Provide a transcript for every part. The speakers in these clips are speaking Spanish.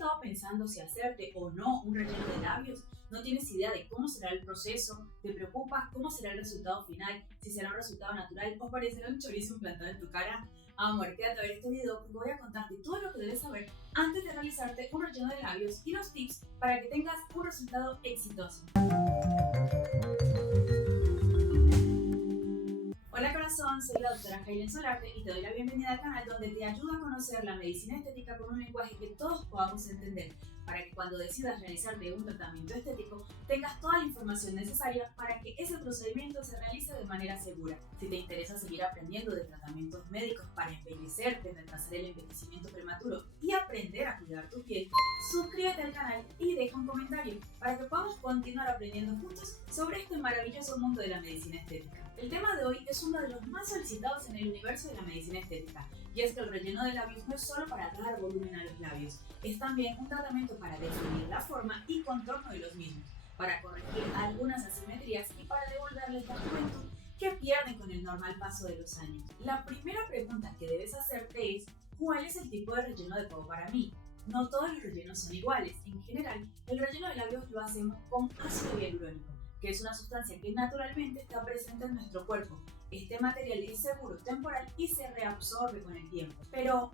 estado pensando si hacerte o no un relleno de labios? ¿No tienes idea de cómo será el proceso? ¿Te preocupas cómo será el resultado final? ¿Si será un resultado natural o parecerá un chorizo implantado en tu cara? Amor, quédate a ver este video porque voy a contarte todo lo que debes saber antes de realizarte un relleno de labios y los tips para que tengas un resultado exitoso. Hola corazón, soy la doctora Jailen Solarte y te doy la bienvenida al canal donde te ayudo a conocer la medicina estética con un lenguaje que todos podamos entender, para que cuando decidas realizarte un tratamiento estético tengas toda la información necesaria para que ese procedimiento se realice de manera segura. Si te interesa seguir aprendiendo de tratamientos médicos para embellecerte, retrasar el envejecimiento prematuro y aprender a cuidar tu piel, suscríbete al canal y deja un comentario para que podamos continuar aprendiendo juntos sobre este maravilloso mundo de la medicina estética. El tema de hoy es uno de los más solicitados en el universo de la medicina estética, y es que el relleno de labios no es solo para dar volumen a los labios, es también un tratamiento para definir la forma y contorno de los mismos, para corregir algunas asimetrías y para devolverles la juventud que pierden con el normal paso de los años. La primera pregunta que debes hacerte es: ¿cuál es el tipo de relleno adecuado para mí? No todos los rellenos son iguales. En general, el relleno de labios lo hacemos con ácido hialurónico, que es una sustancia que naturalmente está presente en nuestro cuerpo. Este material es seguro, temporal y se reabsorbe con el tiempo. Pero,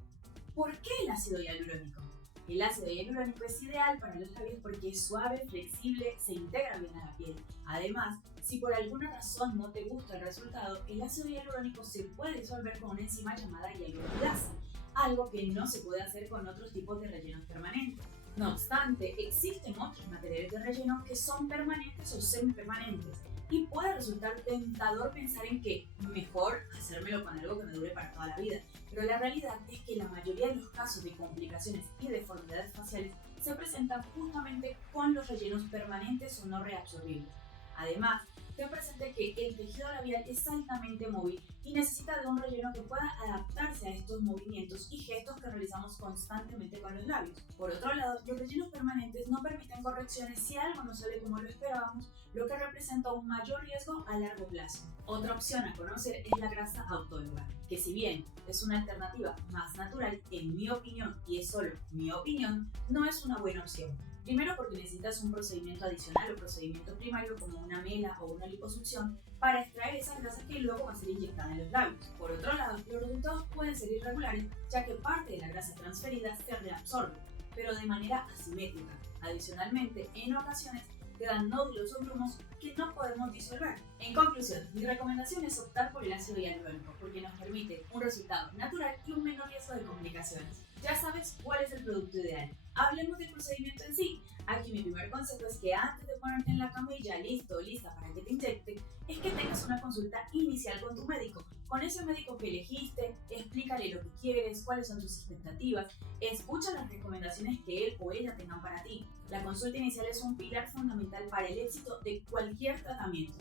¿por qué el ácido hialurónico? El ácido hialurónico es ideal para los labios porque es suave, flexible, se integra bien a la piel. Además, si por alguna razón no te gusta el resultado, el ácido hialurónico se puede disolver con una enzima llamada hialuronidasa, algo que no se puede hacer con otros tipos de rellenos permanentes. No obstante, existen otros materiales de relleno que son permanentes o semipermanentes y puede resultar tentador pensar en que mejor hacérmelo con algo que me dure para toda la vida, pero la realidad es que la mayoría de los casos de complicaciones y deformidades faciales se presentan justamente con los rellenos permanentes o no reabsorbibles. Además, ten presente que el tejido labial es altamente móvil y necesita de un relleno que pueda adaptarse a estos movimientos y gestos que realizamos constantemente con los labios. Por otro lado, los rellenos permanentes no permiten correcciones si algo no sale como lo esperábamos, lo que representa un mayor riesgo a largo plazo. Otra opción a conocer es la grasa autóloga, que si bien es una alternativa más natural, en mi opinión, y es solo mi opinión, no es una buena opción. Primero porque necesitas un procedimiento adicional o procedimiento primario como una mela o una liposucción para extraer esa grasa que luego va a ser inyectada en los labios. Por otro lado, los resultados pueden ser irregulares ya que parte de la grasa transferida se reabsorbe, pero de manera asimétrica. Adicionalmente, en ocasiones quedan nódulos o grumos que no podemos disolver. En conclusión, mi recomendación es optar por el ácido hialurónico porque nos permite un resultado natural y un menor riesgo de complicaciones. Ya sabes cuál es el producto ideal. Hablemos del procedimiento en sí. Aquí mi primer consejo es que antes de ponerte en la camilla, listo o lista para que te inyecten, es que tengas una consulta inicial con tu médico. Con ese médico que elegiste, explícale lo que quieres, cuáles son tus expectativas, escucha las recomendaciones que él o ella tengan para ti. La consulta inicial es un pilar fundamental para el éxito de cualquier tratamiento.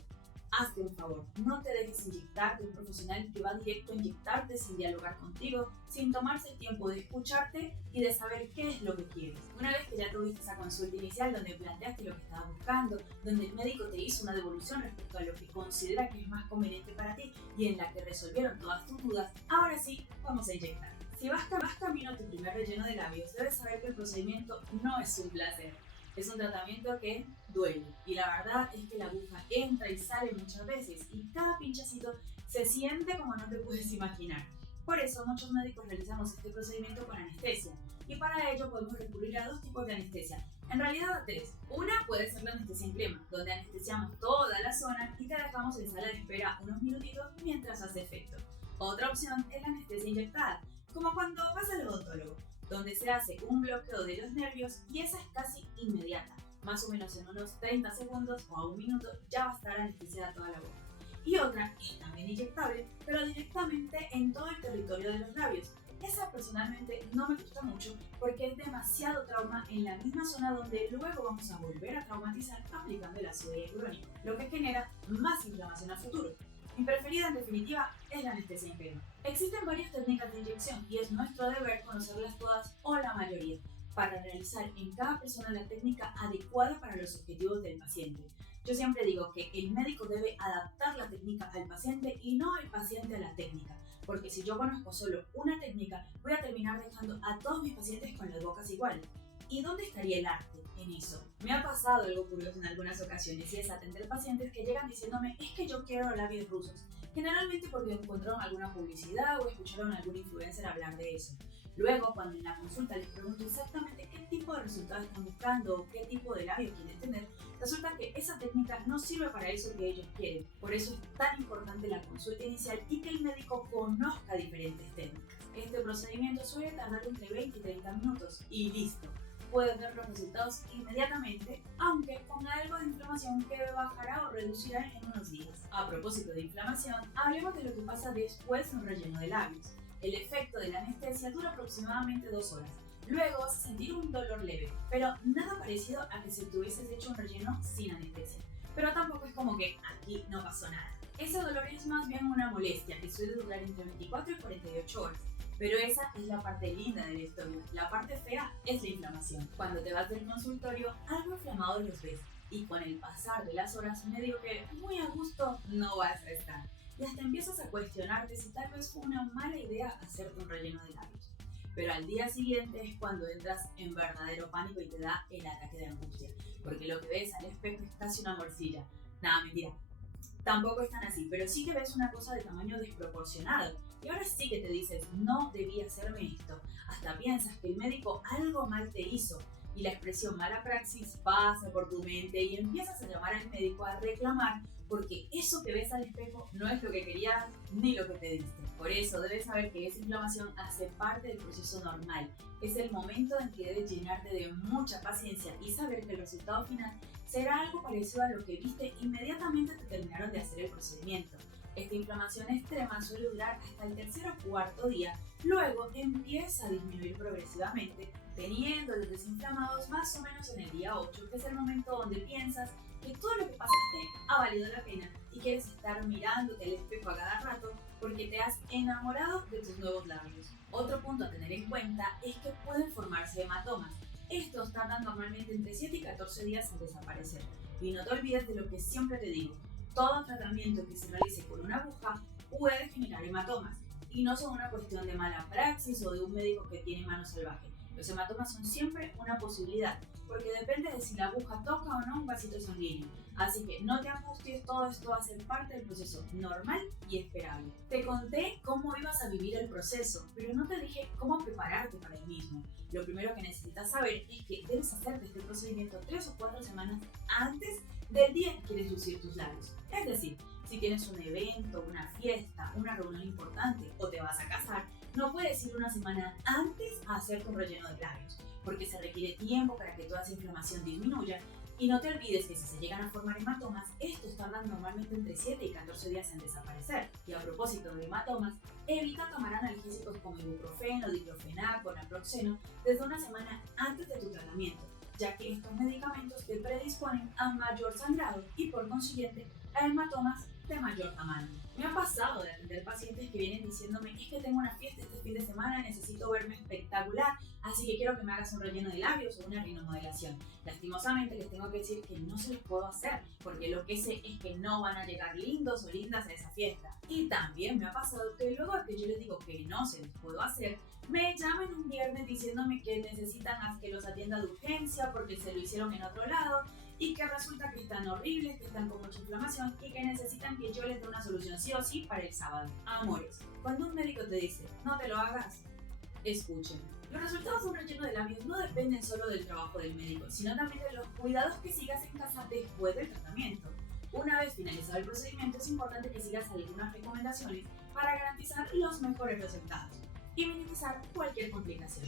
Hazte un favor, no te dejes inyectar de un profesional que va directo a inyectarte sin dialogar contigo, sin tomarse el tiempo de escucharte y de saber qué es lo que quieres. Una vez que ya tuviste esa consulta inicial donde planteaste lo que estabas buscando, donde el médico te hizo una devolución respecto a lo que considera que es más conveniente para ti y en la que resolvieron todas tus dudas, ahora sí, vamos a inyectar. Si vas camino a tu primer relleno de labios, debes saber que el procedimiento no es un placer. Es un tratamiento que duele y la verdad es que la aguja entra y sale muchas veces y cada pinchacito se siente como no te puedes imaginar. Por eso muchos médicos realizamos este procedimiento con anestesia y para ello podemos recurrir a dos tipos de anestesia, en realidad a tres. Una puede ser la anestesia en crema, donde anestesiamos toda la zona y te dejamos en sala de espera unos minutitos mientras hace efecto. Otra opción es la anestesia inyectada, como cuando vas al odontólogo, donde se hace un bloqueo de los nervios y esa es casi inmediata, más o menos en unos 30 segundos o a un minuto ya va a estar anestesiada toda la boca. Y otra es también inyectable, pero directamente en todo el territorio de los labios. Esa personalmente no me gusta mucho porque es demasiado trauma en la misma zona donde luego vamos a volver a traumatizar aplicando el ácido hialurónico, lo que genera más inflamación a futuro. Mi preferida en definitiva es la anestesia en crema. Existen varias técnicas de inyección y es nuestro deber conocerlas todas o la mayoría para realizar en cada persona la técnica adecuada para los objetivos del paciente. Yo siempre digo que el médico debe adaptar la técnica al paciente y no el paciente a la técnica, porque si yo conozco solo una técnica, voy a terminar dejando a todos mis pacientes con las bocas iguales. ¿Y dónde estaría el arte en eso? Me ha pasado algo curioso en algunas ocasiones y es atender pacientes que llegan diciéndome es que yo quiero labios rusos, generalmente porque encontraron alguna publicidad o escucharon a algún influencer hablar de eso. Luego, cuando en la consulta les pregunto exactamente qué tipo de resultados están buscando o qué tipo de labio quieren tener, resulta que esa técnica no sirve para eso que ellos quieren. Por eso es tan importante la consulta inicial y que el médico conozca diferentes técnicas. Este procedimiento suele tardar entre 20 y 30 minutos y listo. Puedes ver los resultados inmediatamente, aunque con algo de inflamación que bajará o reducirá en unos días. A propósito de inflamación, hablemos de lo que pasa después de un relleno de labios. El efecto de la anestesia dura aproximadamente 2 horas. Luego vas a sentir un dolor leve, pero nada parecido a que si te hubieses hecho un relleno sin anestesia. Pero tampoco es como que aquí no pasó nada. Ese dolor es más bien una molestia que suele durar entre 24 y 48 horas. Pero esa es la parte linda de la historia. La parte fea es la inflamación. Cuando te vas del consultorio, algo inflamado los ves. Y con el pasar de las horas, me digo que muy a gusto no vas a estar. Y hasta empiezas a cuestionarte si tal vez fue una mala idea hacerte un relleno de labios. Pero al día siguiente es cuando entras en verdadero pánico y te da el ataque de angustia. Porque lo que ves al espejo es casi una morcilla. Nada, mentira. Tampoco es tan así, pero sí que ves una cosa de tamaño desproporcionado. Y ahora sí que te dices, no debía hacerme esto. Hasta piensas que el médico algo mal te hizo. Y la expresión mala praxis pasa por tu mente y empiezas a llamar al médico a reclamar porque eso que ves al espejo no es lo que querías ni lo que te diste. Por eso debes saber que esa inflamación hace parte del proceso normal. Es el momento en que debes llenarte de mucha paciencia y saber que el resultado final será algo parecido a lo que viste inmediatamente te terminaron de hacer el procedimiento. Esta inflamación extrema suele durar hasta el tercer o cuarto día, luego empieza a disminuir progresivamente, teniendo los desinflamados más o menos en el día 8, que es el momento donde piensas que todo lo que pasaste ha valido la pena y quieres estar mirándote al espejo a cada rato porque te has enamorado de tus nuevos labios. Otro punto a tener en cuenta es que pueden formarse hematomas. Estos tardan normalmente entre 7 y 14 días en desaparecer. Y no te olvides de lo que siempre te digo. Todo tratamiento que se realice con una aguja puede generar hematomas y no son una cuestión de mala praxis o de un médico que tiene mano salvaje. Los hematomas son siempre una posibilidad, porque depende de si la aguja toca o no un vasito sanguíneo. Así que no te angusties, todo esto va a ser parte del proceso normal y esperable. Te conté cómo ibas a vivir el proceso, pero no te dije cómo prepararte para el mismo. Lo primero que necesitas saber es que debes hacerte este procedimiento 3 o 4 semanas antes del día que quieres lucir tus labios. Es decir, si tienes un evento, una fiesta, una reunión importante o te vas a casar, no puedes ir una semana antes a hacer tu relleno de labios, porque se requiere tiempo para que toda esa inflamación disminuya. Y no te olvides que si se llegan a formar hematomas, estos tardan normalmente entre 7 y 14 días en desaparecer. Y a propósito de hematomas, evita tomar analgésicos como ibuprofeno, diclofenac o naproxeno desde una semana antes de tu tratamiento, ya que estos medicamentos te predisponen a mayor sangrado y por consiguiente a hematomas de mayor tamaño. Me ha pasado de atender pacientes que vienen diciéndome es que tengo una fiesta este fin de semana, necesito verme espectacular, así que quiero que me hagas un relleno de labios o una rinomodelación. Lastimosamente les tengo que decir que no se los puedo hacer, porque lo que sé es que no van a llegar lindos o lindas a esa fiesta. Y también me ha pasado que luego de que yo les digo que no se los puedo hacer, me llaman un viernes diciéndome que necesitan que los atienda de urgencia porque se lo hicieron en otro lado y que resulta que están horribles, que están con mucha inflamación y que necesitan que yo les dé una solución sí o sí para el sábado. Amores, cuando un médico te dice no te lo hagas, escuchen. Los resultados de un relleno de labios no dependen solo del trabajo del médico, sino también de los cuidados que sigas en casa después del tratamiento. Una vez finalizado el procedimiento, es importante que sigas algunas recomendaciones para garantizar los mejores resultados y minimizar cualquier complicación.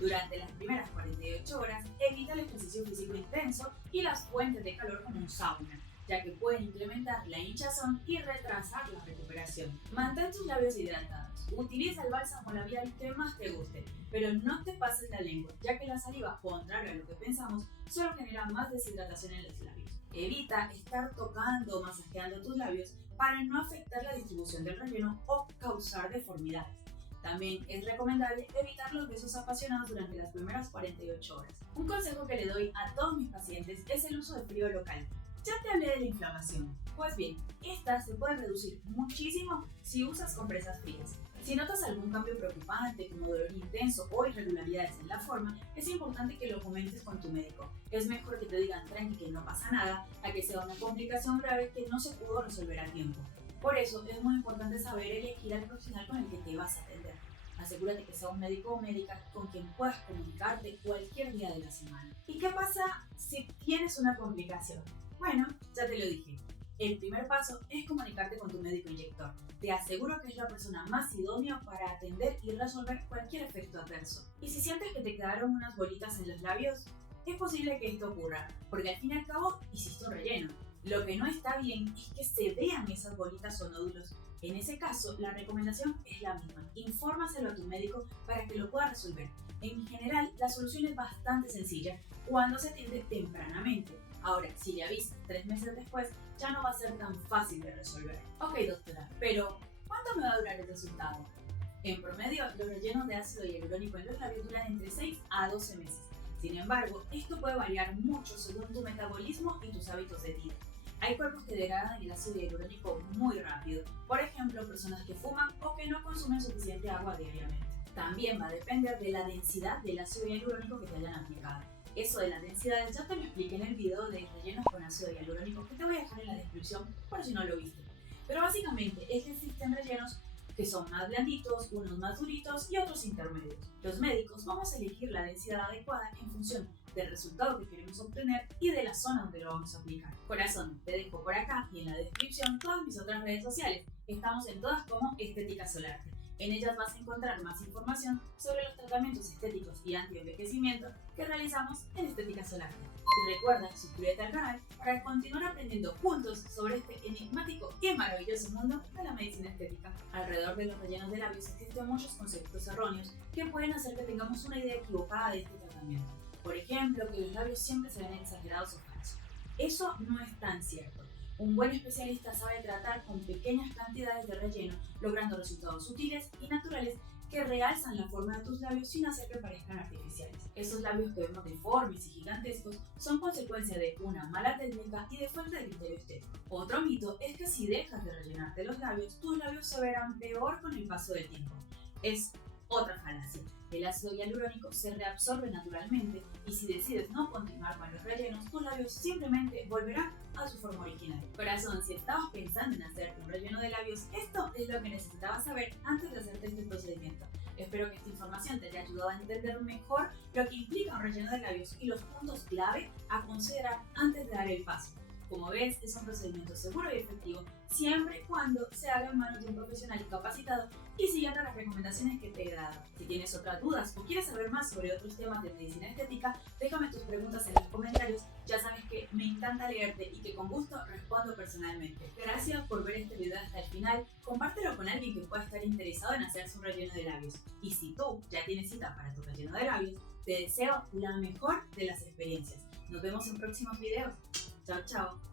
Durante las primeras 48 horas, evita el ejercicio físico intenso y las fuentes de calor como un sauna, ya que pueden incrementar la hinchazón y retrasar la recuperación. Mantén tus labios hidratados. Utiliza el bálsamo labial que más te guste, pero no te pases la lengua, ya que la saliva, contrario a lo que pensamos, solo genera más deshidratación en los labios. Evita estar tocando o masajeando tus labios para no afectar la distribución del relleno o causar deformidades. También es recomendable evitar los besos apasionados durante las primeras 48 horas. Un consejo que le doy a todos mis pacientes es el uso de frío local. Ya te hablé de la inflamación. Pues bien, esta se puede reducir muchísimo si usas compresas frías. Si notas algún cambio preocupante como dolor intenso o irregularidades en la forma, es importante que lo comentes con tu médico. Es mejor que te digan tranqui que no pasa nada a que sea una complicación grave que no se pudo resolver a tiempo. Por eso es muy importante saber elegir al profesional con el que te vas a atender. Asegúrate que sea un médico o médica con quien puedas comunicarte cualquier día de la semana. ¿Y qué pasa si tienes una complicación? Bueno, ya te lo dije. El primer paso es comunicarte con tu médico inyector. Te aseguro que es la persona más idónea para atender y resolver cualquier efecto adverso. Y si sientes que te quedaron unas bolitas en los labios, es posible que esto ocurra, porque al fin y al cabo hiciste un relleno. Lo que no está bien es que se vean esas bolitas o nódulos. En ese caso, la recomendación es la misma. Infórmaselo a tu médico para que lo pueda resolver. En general, la solución es bastante sencilla cuando se atiende tempranamente. Ahora, si le avisas 3 meses después, ya no va a ser tan fácil de resolver. Ok, doctora, pero ¿cuánto me va a durar el resultado? En promedio, los rellenos de ácido hialurónico en los labios duran entre 6 a 12 meses. Sin embargo, esto puede variar mucho según tu metabolismo y tus hábitos de vida. Hay cuerpos que degradan el ácido hialurónico muy rápido, por ejemplo, personas que fuman o que no consumen suficiente agua diariamente. También va a depender de la densidad del ácido hialurónico que te hayan aplicado. Eso de las densidades ya te lo expliqué en el video de rellenos con ácido hialurónico que te voy a dejar en la descripción por si no lo viste. Pero básicamente es que existen rellenos que son más blanditos, unos más duritos y otros intermedios. Los médicos vamos a elegir la densidad adecuada en función del resultado que queremos obtener y de la zona donde lo vamos a aplicar. Corazón, te dejo por acá y en la descripción todas mis otras redes sociales. Estamos en todas como Estética Solarte. En ellas vas a encontrar más información sobre los tratamientos estéticos y anti-envejecimiento que realizamos en Estética Solarte. Y recuerda suscríbete al canal para continuar aprendiendo juntos sobre este enigmático y maravilloso mundo de la medicina estética. Alrededor de los rellenos de labios existen muchos conceptos erróneos que pueden hacer que tengamos una idea equivocada de este tratamiento. Por ejemplo, que los labios siempre se ven exagerados o falsos. Eso no es tan cierto. Un buen especialista sabe tratar con pequeñas cantidades de relleno, logrando resultados sutiles y naturales que realzan la forma de tus labios sin hacer que parezcan artificiales. Esos labios que vemos deformes y gigantescos son consecuencia de una mala técnica y de falta de criterio estético. Otro mito es que si dejas de rellenarte los labios, tus labios se verán peor con el paso del tiempo. Es otra falacia. El ácido hialurónico se reabsorbe naturalmente y si decides no continuar con los rellenos, tus labios simplemente volverán a su forma original. Corazón, si estabas pensando en hacerte un relleno de labios, esto es lo que necesitabas saber antes de hacerte este procedimiento. Espero que esta información te haya ayudado a entender mejor lo que implica un relleno de labios y los puntos clave a considerar antes de dar el paso. Como ves, es un procedimiento seguro y efectivo siempre y cuando se haga en manos de un profesional capacitado y siguiendo las recomendaciones que te he dado. Si tienes otras dudas o quieres saber más sobre otros temas de medicina estética, déjame tus preguntas en los comentarios. Ya sabes que me encanta leerte y que con gusto respondo personalmente. Gracias por ver este video hasta el final. Compártelo con alguien que pueda estar interesado en hacerse un relleno de labios. Y si tú ya tienes cita para tu relleno de labios, te deseo la mejor de las experiencias. Nos vemos en próximos videos. Chao, chao.